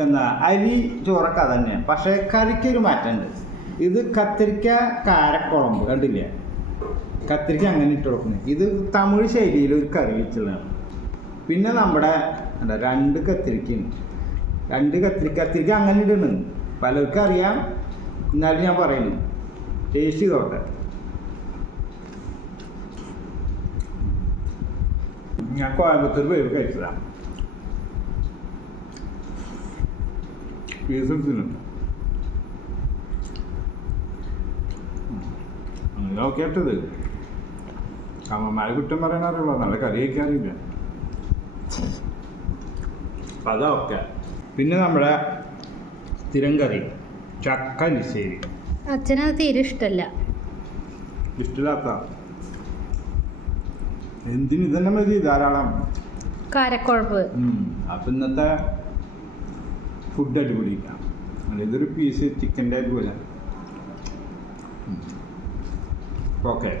എന്താ അരി ചോറൊക്കെ അത് തന്നെയാണ് പക്ഷേ കറിക്കൊരു മാറ്റമുണ്ട് ഇത് കത്തിരിക്ക കാരക്കുളമ്പ് കണ്ടില്ലേ? കത്തിരിക്ക അങ്ങനെ ഇട്ട് കൊടുക്കുന്നത് ഇത് തമിഴ് ശൈലിയിൽ ഒരു കറി വെച്ചുള്ളതാണ്. പിന്നെ നമ്മുടെ എന്താ രണ്ട് കത്തിരിക്കയും. രണ്ട് കത്തിരിക്ക കത്തിരിക്ക അങ്ങനെ ഇടുന്നു പലർക്കും അറിയാം. എന്നാലും ഞാൻ പറയുന്നു ടേസ്റ്റ് ചെയ്തോട്ടെ ഞാൻ കോയമ്പത്തൂർ പോയി കഴിച്ചതാണ് പീസ് തിന്നുന്നു അങ്ങനെ കേട്ടത് അമ്മമാരെ കുറ്റം പറയാനറിയുള്ളൂ നല്ല കറി വയ്ക്കാറില്ല അപ്പം അതൊക്കെ പിന്നെ നമ്മുടെ സ്ഥിരം കറി ചക്ക ലിശ്ശേരി അച്ഛനത് തീരെ ഇഷ്ടമല്ല ഇഷ്ടമില്ലാത്ത? എന്തിന്? ഇതന്നെ മതി ധാരാളം. കാരക്കുഴപ്പ് അപ്പം ഇന്നത്തെ ഫുഡ് അടിപൊളിയില്ല ഇതൊരു പീസ് ചിക്കന്റെ പോലെ. ഓക്കെ